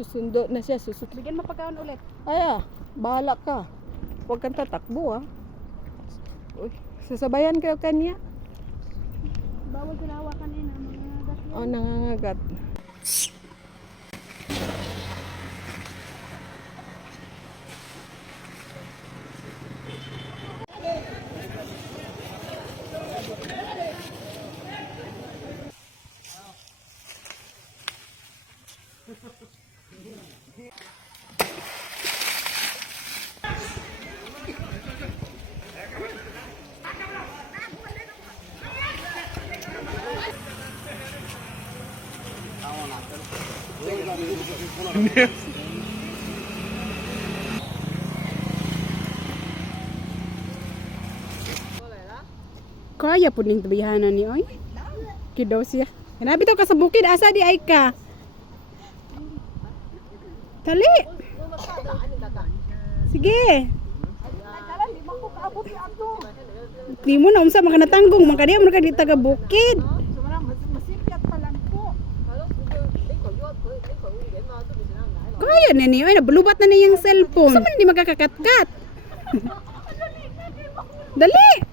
Susundo na siya. Bigyan mo pagkaon ulit. Ay, bahala ka. Huwag kang tatakbo, ah. Uy, sasabayan kayo kanya. Bawal kinahawakan na mga gat. Oh, nangangagat. Kaya po ning tabihanan ni oy. Kidaw siya. Kanabi to ka sa bukid asa di ay ka. Dali. Sige. Di mo na unsa man ka natanggong man kadiya man ka di taga bukid. Kaya na niyo, ay nabulubat na niya yung cellphone. Saan man hindi magkakatkat? Dali!